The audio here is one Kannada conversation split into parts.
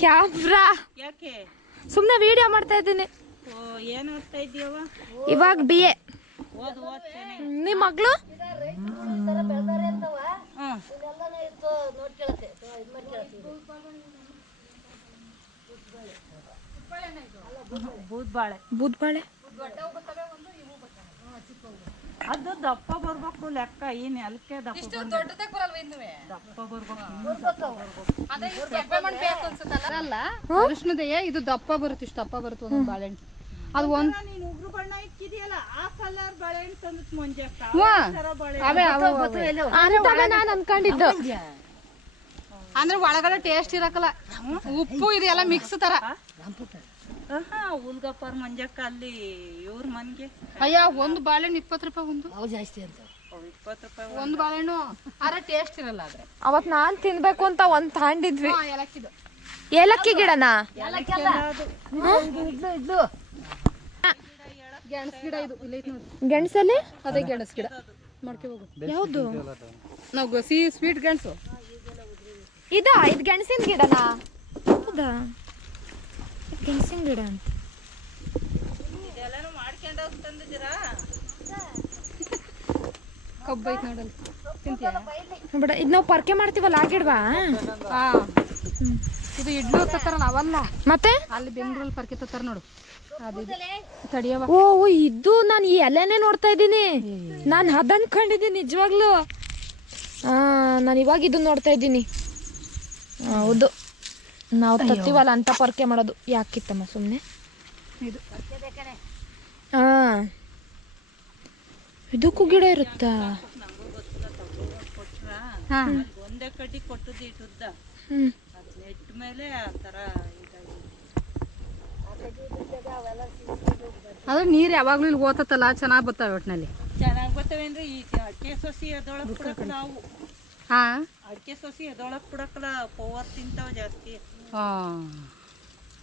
ಕ್ಯಾಮ್ರಾ ಯಾಕೆ ಸುಮ್ಮನೆ ವಿಡಿಯೋ ಮಾಡ್ತಾ ಇದ್ದೀನಿ. ಏನು ಓದ್ತಾ ಇದೀಯವ? ಇವಾಗ BA. ಓದ್ ನಿಮ್ಮ ಮಗಳು ಬೂದ್ಬಾಳೆ ಅದು ದಪ್ಪ ಬರ್ಬೇಕು ಲೆಕ್ಕ ಈ ನೆಲಕ್ಕೆ ದಪ್ಪ ಅರಿಶಿಣದೆಯೇ ಇದು ದಪ್ಪ ಬರುತ್ತೆ, ಇಷ್ಟು ದಪ್ಪ ಬರುತ್ತೆ ಒಂದೊಂದು ಬಾಳೆಹಣ್ಣು. ಅದು ಒಂದು ನೀನು ಉಗುರು ಬಣ್ಣ ಇಕ್ಕಿದೆಯಲ್ಲ ಆ ಕಲರ್ ಬಾಳೆಹಣ್ಣು ತಂದಿತ್ತು ಮಂಜಕ್ಕ. ನಾನು ಅನ್ಕೊಂಡಿದ್ದು ಅಂದ್ರೆ ಒಳಗಡೆ ಟೇಸ್ಟ್ ಇರಕಲ್ಲ, ಉಪ್ಪು ಇದೆಲ್ಲ ಮಿಕ್ಸ್ ತರ. ಹುಲ್ಗಪ್ಪರ್ ಮಂಜಕ್ಕ ಅಲ್ಲಿ ಇವ್ರ ಮನ್ಗೆ ಅಯ್ಯ ಒಂದು ಬಾಳೆಹಣ್ಣು 20 ರೂಪಾಯಿ ಒಂದು, ಜಾಸ್ತಿ ಅಂತ 20 ರೂಪಾಯಿ ಒಂದು ಬಾಳೆಹಣ್ಣು. ಆದ್ರೆ ಟೇಸ್ಟ್ ಇರಲ್ಲ. ಆದ್ರೆ ಅವತ್ ನಾನ್ ತಿನ್ಬೇಕು ಅಂತ ಒಂದ್ ತಾಂಡಿದ್ವಿ. ಏಲಕ್ಕಿದು ಏಲಕ್ಕಿ ಗಿಡನಾ? ಗೆಣಸ್ ಗಿಡ ಇದು ಇಲ್ಲ ಐತ್ ನೋಡಿ. ಗೆಣಸಲ್ಲಿ ಅದೇ ಗೆಣಸ್ ಗಿಡ ಮಾಡ್ಕೊ ಹೋಗು. ಯಾವ್ದು? ನಾವು ಸ್ವೀಟ್ ಗೆಣಸು ಇದು ಗೆಣಸಿನ ಗಿಡನಾ? ಹೌದಾ, ಗೆಣಸಿನ ಗಿಡ ಅಂತ. ಇದೆಲ್ಲನೂ ಮಾಡ್ಕೊಂಡು ಹೋಗಿ ತಂದಿದ್ದೀರಾ? ಕಬ್ಬು ಐತ್ ನೋಡಲ್ಲ, ತಿಂತೀಯ? ಬಿಡ, ಇದು ನಾವು ಪರ್ಕೆ ಮಾಡ್ತೀವಲ್ಲ ಆ ಗಿಡವಾ? ಇದು ಇಡ್ಲು ತತ್ತಾರಲ್ಲ ಅವಲ್ಲ, ಮತ್ತೆ ಅಲ್ಲಿ ಬೆಂಗಳೂರಲ್ಲಿ ಪರ್ಕೆ ತತ್ತಾರ ನೋಡು. ಅದು ತಡಿಯವ. ಓ ಇದು ನಾನು ಈ ಎಲೆನೇ ನೋಡ್ತಾ ಇದ್ದೀನಿ. ನಾನು ಅದ್ ಅನ್ಕೊಂಡಿದ್ದೀನಿ ನಿಜವಾಗ್ಲು. ನಾನು ಇವಾಗ ಇದನ್ನ ನೋಡ್ತಾ ಇದ್ದೀನಿ. ಹೌದು, ನಾವು ತತ್ತೀವಲ್ಲ ಅಂತ ಪರ್ಕೆ ಮಾಡೋದು. ಯಾಕಿತ್ತಮ್ಮ ಸುಮ್ಮನೆ? ಇದು ಇದಕ್ಕೂ ಗಿಡ ಇರುತ್ತಾ? ಒಂದೇ ಕಡ್ಡಿ ಕೊಟ್ಟದ್ದು ಇಟ್ಟುದ್ದ ನೆಟ್ ಮೇಲೆ ಆ ಥರ ಅದು ನೀರು ಯಾವಾಗ್ಲೂ ಇಲ್ಲಿ ಓತತ್ತಲ್ಲ, ಚೆನ್ನಾಗಿ ಬರ್ತಾವೆ ಒಟ್ಟಿನಲ್ಲಿ. ಚೆನ್ನಾಗಿ ಬರ್ತವೆ ಅಂದ್ರೆ ಈ ಅಡಿಕೆ ಸೊಸಿ ಎದೊಳಗೆ ಬಿಡಕ್ಕೆ ನಾವು ಅಡಿಕೆ ಸೊಸಿ ಎದೊಳಗೆ ಬಿಡಕ್ಕಲ್ಲ, ಪವರ್ ತಿಂತಾವ ಜಾಸ್ತಿ.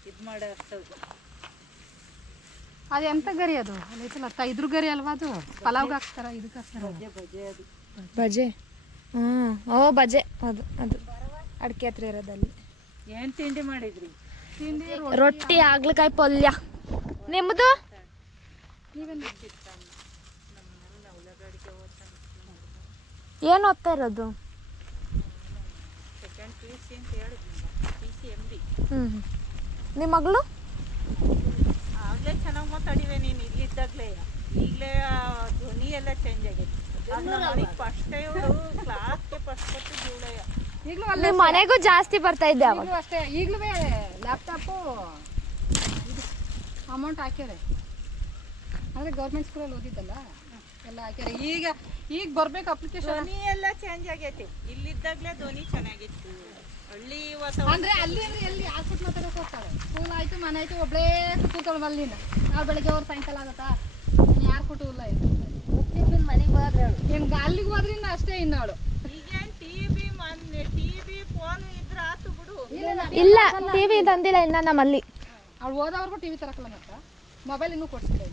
ಇದು ಮಾಡಿ ಆಗ್ತವೆ. ಅದು ಎಂತ ಗರಿ ಅದು? ಐತಲ್ಲ ಇದ್ರ ಗರಿ ಅಲ್ವಾ ಅದು? ಪಲಾವ್ಗೆ ಹಾಕ್ತಾರ, ಇದಕ್ಕೆ ಹಾಕ್ತಾರ. ಬಜೆ ಅದು ಬಜೆ. ಓ ಬಜೆ, ಅದು ಅದು ಅಡಿಕೆ ಹತ್ರ ಇರೋದಲ್ಲಿ. ಏನು ತಿಂಡಿ ಮಾಡಿದ್ರಿ? ತಿಂಡಿ ರೊಟ್ಟಿ, ಹಾಗಲಕಾಯಿ ಪಲ್ಯ. ನಿಮ್ಮದು? ಏನು ಓದ್ತಾ ಇರೋದು? ಸೆಕೆಂಡ್ PUC ಅಂತ ಹೇಳಿದ್ನಲ್ಲ, PCMB. ನಿಮ್ಮ ಮಗಳು? ಆಗಲೇ ಚೆನ್ನಾಗಿ ಮಾತಾಡಿವೆ ನೀನು ಇಲ್ಲಿದ್ದಾಗಲೇ. ಈಗಲೇ ಧ್ವನಿ ಎಲ್ಲ ಚೇಂಜ್ ಆಗೈತೆ. ನನಗೆ ಫಸ್ಟ್ ಇವಳು ಕ್ಲಾಸ್ಗೆ ಫಸ್ಟ್ ಕೊಟ್ಟಿದ್ದು ಇವಳೆಯ. ಈಗಲೂ ನಿಮ್ಮ ಮನೆಗೂ ಜಾಸ್ತಿ ಬರ್ತಾ ಇದ್ದೆ ಅವಾಗ. ಈಗಲೂ ಅಷ್ಟೇ. ಈಗಲೂ ಲ್ಯಾಪ್ಟಾಪು ಅಮೌಂಟ್ ಹಾಕ್ಯಾರೆ. ಅಂದರೆ ಗೌರ್ಮೆಂಟ್ ಸ್ಕೂಲಲ್ಲಿ ಓದಿದ್ದಲ್ಲ ಎಲ್ಲ ಹಾಕ್ಯಾರೆ. ಈಗ ಬರ್ಬೇಕು ಅಪ್ಲಿಕೇಶನ್. ಧ್ವನಿ ಎಲ್ಲ ಚೇಂಜ್ ಆಗೈತೆ. ಇಲ್ಲಿದ್ದಾಗಲೇ ಧ್ವನಿ ಚೆನ್ನಾಗಿತ್ತು. ಹಳ್ಳಿ ವಾತಾವರಣ ಅಂದರೆ ಅಲ್ಲಿ ಅಂದರೆ ಎಲ್ಲಿ ಆಸ್ಪತ್ರೆ ಮಾತಾಡೋಕೆ ಹೋಗ್ತಾರೆ. ಸ್ಕೂಲ್ ಆಯಿತು, ಮನೆ ಆಯಿತು, ಒಬ್ಬಳೇ ಕೂತ್ಕೊಳ್ಳೋ ಮಲ್ಲಿನ. ನಾವು ಬೆಳಗ್ಗೆ ಅವ್ರು ಸಾಯಂಕಾಲ ಆಗುತ್ತಾ? ಯಾರು ಕೊಟ್ಟು ಇಲ್ಲ ಇದು ಮನೆಗೆ ಹೋದ್ರೆ ಏನು ಅಲ್ಲಿಗೆ ಹೋದ್ರಿಂದ ಅಷ್ಟೇ. ಇನ್ನೋಳು ಈಗೇನು ಟಿವಿ ಫೋನ್ ಇದ್ರೆ ಆತು ಬಿಡು. ಇಲ್ಲ, ಟಿವಿ ತಂದಿಲ್ಲ ಇನ್ನ ನಮ್ಮಲ್ಲಿ. ಅವಳು ಹೋದವ್ರಿಗೂ ಟಿವಿ ತರಕಲ್ಲ. ಮತ್ತೆ ಮೊಬೈಲ್ ಇನ್ನೂ ಕೊಡ್ಸಿಲ್ಲ.